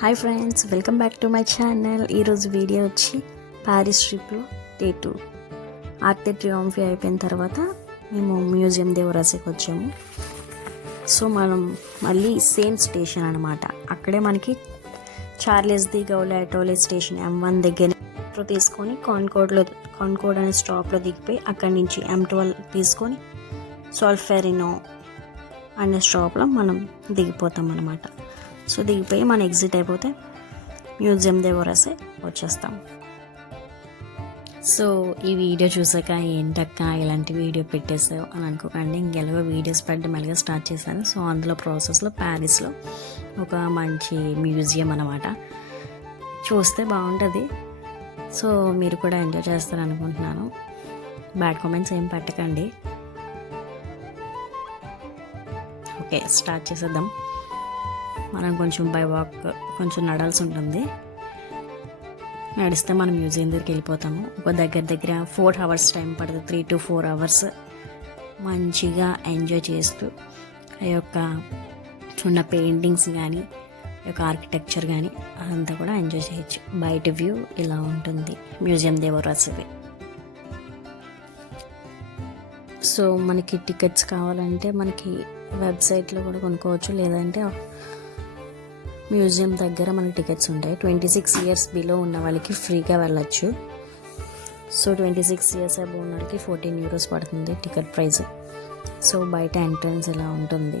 Hi friends welcome back to my channel. ఈరోజు video వచ్చి Paris ట్రిప్లో డే టూ. ఆర్తే ట్రియంఫీ అయిపోయిన తర్వాత మేము మ్యూజియం దేవరాసికి వచ్చాము. సో మనం మళ్ళీ సేమ్ స్టేషన్ అనమాట అక్కడే మనకి Charles de Gaulle station M one దగ్గర మెట్రో తీసుకొని కాన్కోడ్లో కాన్కోడ్ అనే స్టాప్లో దిగిపోయి అక్కడి నుంచి ఎం ట్వెల్వ్ తీసుకొని సాల్ఫెరినో అనే స్టాప్లో మనం దిగిపోతాం అనమాట సో దిగిపోయి మనం ఎగ్జిట్ అయిపోతే మ్యూజియం దేవరసే వచ్చేస్తాం. సో ఈ వీడియో చూసాక ఏంటక్క ఇలాంటి వీడియో పెట్టేసావు అని అనుకోకండి. ఇంకెలాగో వీడియోస్ పెట్టడం ఎలాగో స్టార్ట్ చేశాను. సో అందులో ప్రాసెస్లో ప్యారిస్లో ఒక మంచి మ్యూజియం అనమాట చూస్తే బాగుంటుంది. సో మీరు కూడా ఎంజాయ్ చేస్తారు అనుకుంటున్నాను బ్యాడ్ కామెంట్స్ ఏం పెట్టకండి. ఓకే స్టార్ట్ చేసేద్దాం. మనం కొంచెం బై వాక్ కొంచెం నడాల్సి ఉంటుంది. నడిస్తే మనం మ్యూజియం దగ్గరికి వెళ్ళిపోతాము. ఒక దగ్గర దగ్గర ఫోర్ అవర్స్ టైం పడుతుంది. త్రీ టు ఫోర్ అవర్స్ మంచిగా ఎంజాయ్ చేస్తూ ఆ యొక్క ఉన్న పెయింటింగ్స్ కానీ ఆ యొక్క ఆర్కిటెక్చర్ కానీ అదంతా కూడా ఎంజాయ్ చేయొచ్చు. బయట వ్యూ ఇలా ఉంటుంది. మ్యూజియం దేవరాజుది సో మనకి టికెట్స్ కావాలంటే మనకి వెబ్సైట్లో కూడా కొనుక్కోవచ్చు. లేదంటే మ్యూజియం దగ్గర మనకి టికెట్స్ ఉంటాయి. ట్వంటీ సిక్స్ ఇయర్స్ బిలో ఉన్న వాళ్ళకి ఫ్రీగా వెళ్ళచ్చు. So twenty six years above ఉన్న వాళ్ళకి ఫోర్టీన్ యూరోస్ పడుతుంది టికెట్ ప్రైస్. సో బయట ఎంట్రన్స్ ఇలా ఉంటుంది?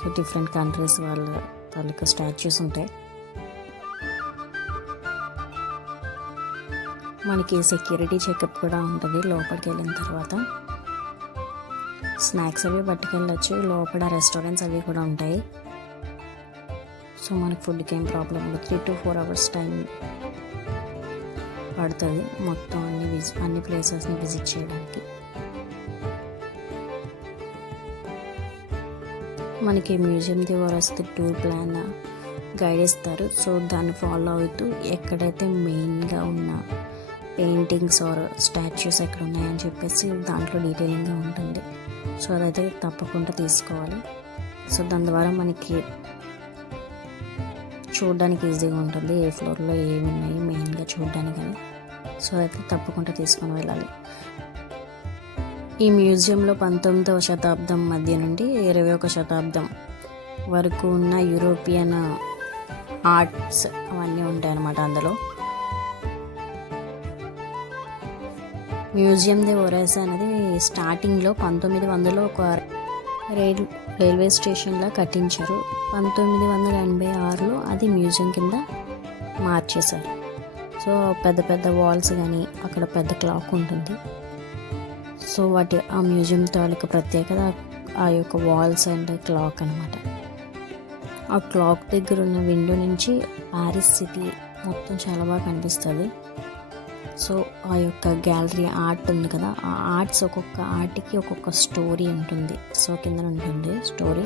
సో డిఫరెంట్ కంట్రీస్ వాళ్ళ తాలూకా స్టాచ్యూస్ ఉంటాయి. మనకి సెక్యూరిటీ చెకప్ కూడా ఉంటుంది లోపలికి వెళ్ళిన తర్వాత. స్నాక్స్ అవి పట్టుకెళ్ళచ్చు. లోపల రెస్టారెంట్స్ అవి కూడా ఉంటాయి. సో మనకి ఫుడ్కి ఏం ప్రాబ్లం ఉండదు. Three to four hours time పడుతుంది మొత్తం అన్ని విజి అన్ని ప్లేసెస్ని విజిట్ చేయడానికి. మనకి మ్యూజియం వస్తే టూర్ ప్లాన్ గైడ్ ఇస్తారు సో దాన్ని ఫాలో అవుతూ ఎక్కడైతే మెయిన్గా ఉన్న పెయింటింగ్స్ ఆర్ స్టాచ్యూస్ ఎక్కడ ఉన్నాయని చెప్పేసి దాంట్లో డీటెయిలింగ్గా ఉంటుంది. సో అదైతే తప్పకుండా తీసుకోవాలి. సో దాని ద్వారా మనకి చూడడానికి ఈజీగా ఉంటుంది. ఏ ఫ్లోర్లో ఏమి ఉన్నాయి మెయిన్గా చూడడానికి అని. సో అయితే తప్పకుండా తీసుకొని వెళ్ళాలి. ఈ మ్యూజియంలో పంతొమ్మిదవ శతాబ్దం మధ్య నుండి ఇరవై ఒక శతాబ్దం వరకు ఉన్న యూరోపియన్ ఆర్ట్స్ అవన్నీ ఉంటాయి అన్నమాట అందులో. మ్యూజియం ది ఒరేసా అనేది స్టార్టింగ్లో పంతొమ్మిది వందల ఒక రైల్ రైల్వే స్టేషన్లా కట్టించారు. పంతొమ్మిది వందల ఎనభై ఆరులో అది మ్యూజియం కింద మార్చేశారు. సో పెద్ద పెద్ద వాల్స్ కానీ అక్కడ పెద్ద క్లాక్ ఉంటుంది. సో వాటి ఆ మ్యూజియం తాలూకా ప్రత్యేకత ఆ యొక్క వాల్స్ అండ్ క్లాక్ అనమాట ఆ క్లాక్ దగ్గర ఉన్న విండో నుంచి ప్యారిస్ సిటీ మొత్తం చాలా బాగా కనిపిస్తుంది. సో ఆ యొక్క గ్యాలరీ ఆర్ట్ ఉంది కదా ఆ ఆర్ట్స్ ఒక్కొక్క ఆర్ట్కి ఒక్కొక్క స్టోరీ ఉంటుంది. సో కింద ఉంటుంది స్టోరీ.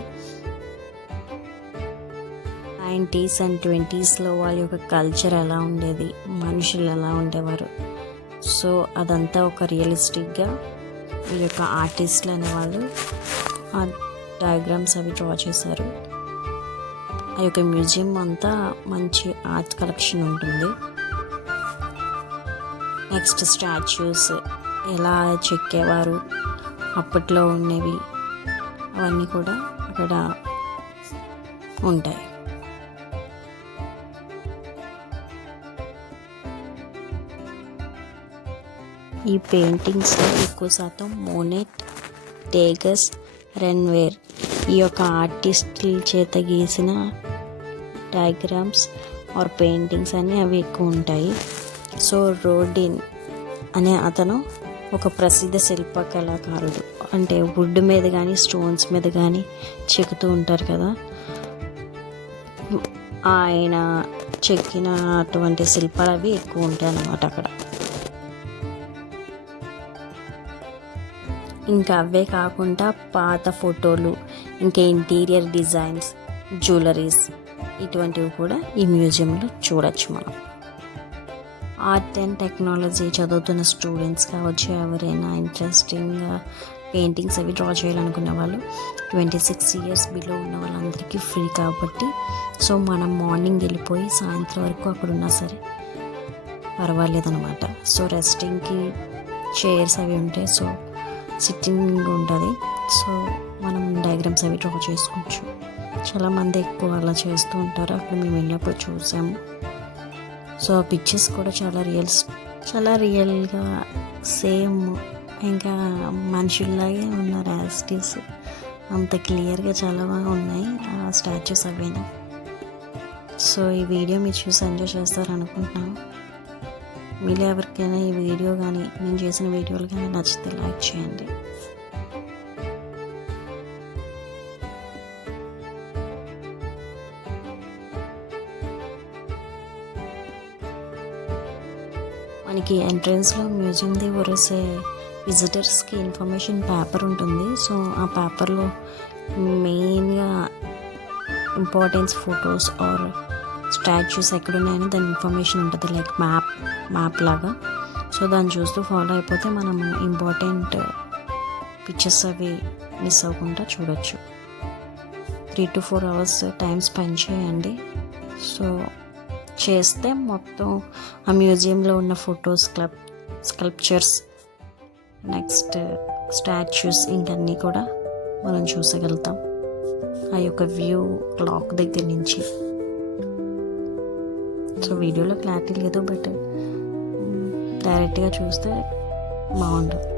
నైంటీస్ అండ్ ట్వంటీస్లో వాళ్ళ యొక్క కల్చర్ ఎలా ఉండేది మనుషులు ఎలా ఉండేవారు. సో అదంతా ఒక రియలిస్టిక్గా ఈ యొక్క ఆర్టిస్టులు అనేవాళ్ళు ఆ డయాగ్రామ్స్ అవి డ్రా చేశారు. ఆ యొక్క మ్యూజియం అంతా మంచి ఆర్ట్ కలెక్షన్ ఉంటుంది. నెక్స్ట్ స్టాచ్యూస్ ఎలా చెక్కేవారు అప్పట్లో ఉన్నవి అవన్నీ కూడా అక్కడ ఉంటాయి. ఈ పెయింటింగ్స్లో ఎక్కువ శాతం మోనెట్ టేగస్ రెన్వేర్ ఈ యొక్క ఆర్టిస్టుల చేత గీసిన డయాగ్రామ్స్ ఆర్ పెయింటింగ్స్ అన్నీ అవి ఎక్కువ ఉంటాయి. సో రోడిన్ అనే అతను ఒక ప్రసిద్ధ శిల్ప కళాకారుడు అంటే వుడ్ మీద కానీ స్టోన్స్ మీద కానీ చెక్కుతూ ఉంటారు కదా. ఆయన చెక్కిన అటువంటి శిల్పాలు అవి ఎక్కువ ఉంటాయి అన్నమాట అక్కడ. ఇంకా అవే కాకుండా పాత ఫోటోలు ఇంకా ఇంటీరియర్ డిజైన్స్ జ్యువెలరీస్ ఇటువంటివి కూడా ఈ మ్యూజియంలో చూడొచ్చు మనం. ఆర్ట్ అండ్ టెక్నాలజీ చదువుతున్న స్టూడెంట్స్ కావచ్చు ఎవరైనా ఇంట్రెస్టింగ్గా పెయింటింగ్స్ uh, అవి డ్రా చేయాలనుకున్న వాళ్ళు ట్వంటీ సిక్స్ ఇయర్స్ బిలో ఉన్న వాళ్ళందరికీ ఫ్రీ కాబట్టి సో మనం మార్నింగ్ వెళ్ళిపోయి సాయంత్రం వరకు అక్కడ ఉన్నా సరే పర్వాలేదనమాట సో రెస్టింగ్కి చైర్స్ అవి ఉంటాయి సో సిట్టింగ్ ఉంటుంది. సో మనం డయాగ్రామ్స్ అవి డ్రా చేసుకోవచ్చు. చాలామంది ఎక్కువ అలా చేస్తూ ఉంటారు. అక్కడ మేము వెళ్ళినప్పుడు చూసాము. సో ఆ పిక్చర్స్ కూడా చాలా రియల్స్ చాలా రియల్గా సేమ్ ఇంకా మనుషుల్లాగే ఉన్నారు యాస్టీస్ అంత క్లియర్గా చాలా బాగా ఉన్నాయి ఆ స్టాచ్యూస్ అవినా సో ఈ వీడియో మీరు చూసి ఎంజాయ్ చేస్తారు అనుకుంటున్నాను మీలో ఎవరికైనా ఈ వీడియో కానీ నేను చేసిన వీడియోలు కానీ నచ్చితే లైక్ చేయండి. మనకి ఎంట్రన్స్లో మ్యూజియంది వరసే విజిటర్స్కి ఇన్ఫర్మేషన్ పేపర్ ఉంటుంది. సో ఆ పేపర్లో మెయిన్గా ఇంపార్టెన్స్ ఫొటోస్ ఆర్ స్టాచ్యూస్ ఎక్కడున్నాయని దాని ఇన్ఫర్మేషన్ ఉంటుంది. లైక్ మ్యాప్ మ్యాప్ లాగా. సో దాన్ని చూస్తూ ఫాలో అయిపోతే మనం ఇంపార్టెంట్ పిక్చర్స్ అవి మిస్ అవ్వకుండా చూడొచ్చు. Three to four hours time spend చేయండి. సో చేస్తే మొత్తం ఆ మ్యూజియంలో ఉన్న photos club sculptures next statues ఇంకన్నీ కూడా మనం చూసగలుగుతాం. ఆ యొక్క వ్యూ క్లాక్ దగ్గర నుంచి. సో వీడియోలో క్లారిటీ లేదు బట్ డైరెక్ట్గా చూస్తే బాగుంటుంది.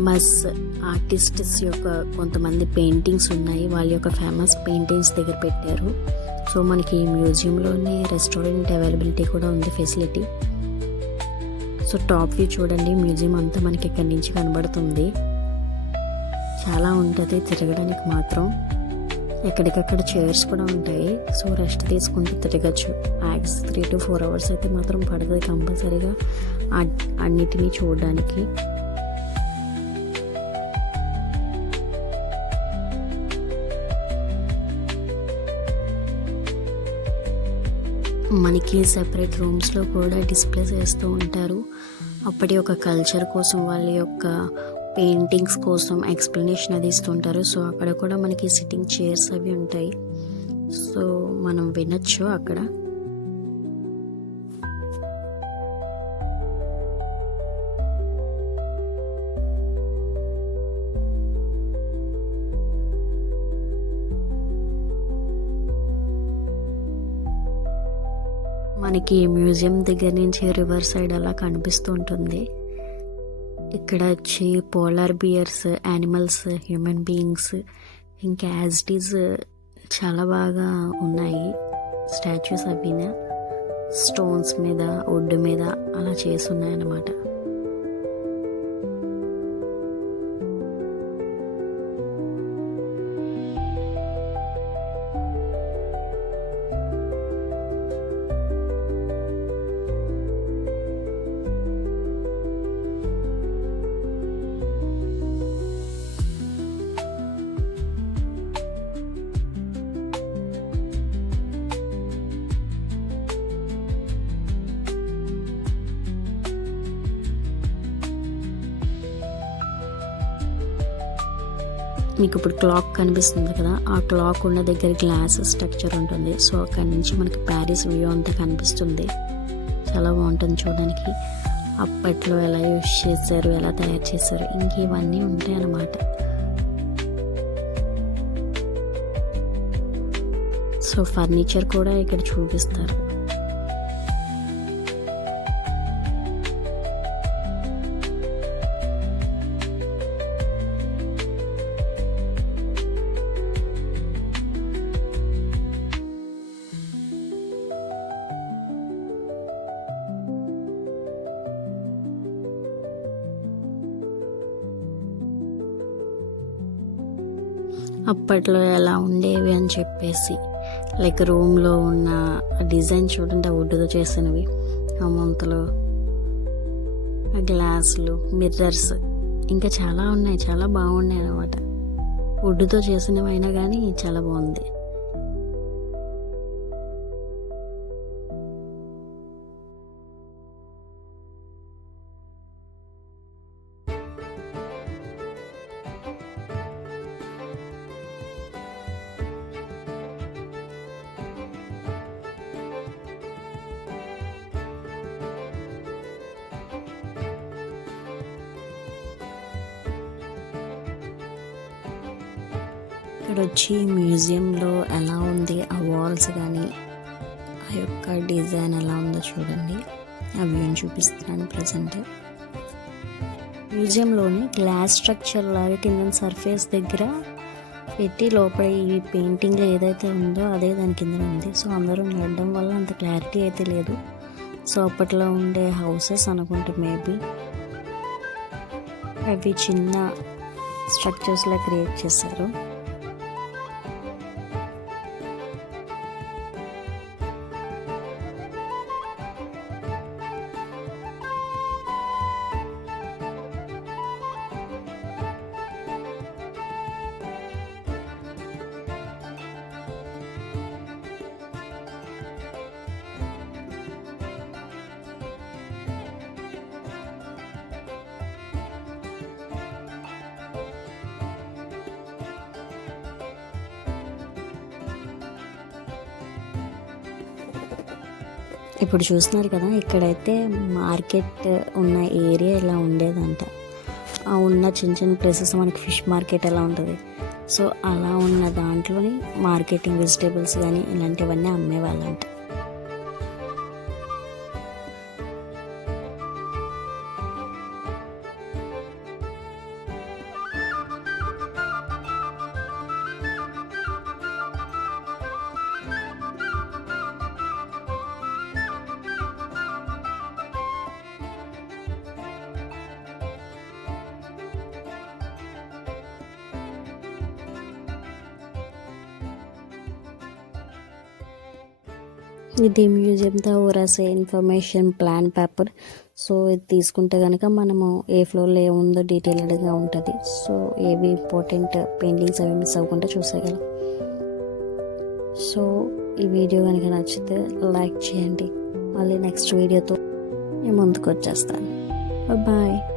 ఫేమస్ ఆర్టిస్ట్స్ యొక్క కొంతమంది పెయింటింగ్స్ ఉన్నాయి. వాళ్ళ యొక్క ఫేమస్ పెయింటింగ్స్ దగ్గర పెట్టారు. సో మనకి మ్యూజియంలోనే రెస్టారెంట్ అవైలబిలిటీ కూడా ఉంది ఫెసిలిటీ సో టాప్ వ్యూ చూడండి. మ్యూజియం అంతా మనకి ఇక్కడి నుంచి కనబడుతుంది. చాలా ఉంటుంది తిరగడానికి మాత్రం. ఎక్కడికక్కడ చైర్స్ కూడా ఉంటాయి. సో రెస్ట్ తీసుకుంటూ తిరగచ్చు. యాక్స్ త్రీ టు ఫోర్ అవర్స్ అయితే మాత్రం పడుతుంది కంపల్సరీగా. అన్నిటినీ చూడడానికి. మనకి సెపరేట్ రూమ్స్లో కూడా డిస్ప్లే చేస్తూ ఉంటారు. అప్పటి ఒక కల్చర్ కోసం వాళ్ళ యొక్క పెయింటింగ్స్ కోసం ఎక్స్ప్లెనేషన్ అది ఇస్తుంటారు. సో అక్కడ కూడా మనకి సిట్టింగ్ చైర్స్ అవి ఉంటాయి. సో మనం వినొచ్చు అక్కడ. మనకి మ్యూజియం దగ్గర నుంచి రివర్ సైడ్ అలా కనిపిస్తూ ఉంటుంది ఇక్కడ వచ్చి polar bears animals human beings ఇంకా యాజిటీస్ చాలా బాగా ఉన్నాయి. స్టాచ్యూస్ అవిన స్టోన్స్ మీద వుడ్ మీద అలా చేసి ఉన్నాయన్నమాట. మీకు ఇప్పుడు క్లాక్ కనిపిస్తుంది కదా ఆ క్లాక్ ఉన్న దగ్గర గ్లాస్ స్ట్రక్చర్ ఉంటుంది. సో అక్కడి నుంచి మనకి ప్యారిస్ వ్యూ అంతా కనిపిస్తుంది. చాలా బాగుంటుంది చూడడానికి. అప్పట్లో ఎలా యూస్ చేశారు ఎలా తయారు చేశారు ఇంకేవన్నీ ఉంటాయి అన్నమాట. సో ఫర్నిచర్ కూడా ఇక్కడ చూపిస్తారు. అప్పట్లో ఎలా ఉండేవి అని చెప్పేసి లైక్ రూమ్లో ఉన్న డిజైన్ చూడండి ఆ వుడ్తో చేసినవి. ఆ ముంతలు ఆ గ్లాసులు మిర్రర్స్ ఇంకా చాలా ఉన్నాయి చాలా బాగున్నాయి అనమాట వుడ్తో చేసినవైనా కానీ చాలా బాగుంది. ఇక్కడ వచ్చి మ్యూజియంలో ఎలా ఉంది? ఆ వాల్స్ కానీ ఆ యొక్క డిజైన్ ఎలా ఉందో చూడండి. ఆ వ్యూని చూపిస్తున్నాను ప్రజెంట్ మ్యూజియంలోని గ్లాస్ స్ట్రక్చర్ లాగా కింద సర్ఫేస్ దగ్గర పెట్టి లోపల ఈ పెయింటింగ్లో ఏదైతే ఉందో అదే దాని కింద ఉంది. సో అందరూ నడడం వల్ల అంత క్లారిటీ అయితే లేదు. సో అప్పట్లో ఉండే హౌసెస్ అనుకుంటే మేబీ అవి చిన్న స్ట్రక్చర్స్లో క్రియేట్ చేశారు. ఇప్పుడు చూస్తున్నారు కదా ఇక్కడైతే మార్కెట్ ఉన్న ఏరియా ఇలా ఉండేదంట. ఉన్న చిన్న చిన్న ప్లేసెస్ మనకి ఫిష్ మార్కెట్ ఎలా ఉంటుంది. సో అలా ఉన్న దాంట్లోని మార్కెటింగ్ వెజిటేబుల్స్ కానీ ఇలాంటివన్నీ అమ్మేవాళ్ళంట. ఇది మ్యూజియంతో రాసే ఇన్ఫర్మేషన్ ప్లాన్ పేపర్. సో ఇది తీసుకుంటే కనుక మనము ఏ ఫ్లోర్లో ఏముందో డీటెయిల్డ్గా ఉంటుంది. సో ఏవి ఇంపార్టెంట్ పెయింటింగ్స్ అవి మిస్ అవ్వకుండా చూసేయగలం. సో ఈ వీడియో కనుక నచ్చితే లైక్ చేయండి. మళ్ళీ నెక్స్ట్ వీడియోతో నేను ముందుకు వచ్చేస్తాను. బాయ్.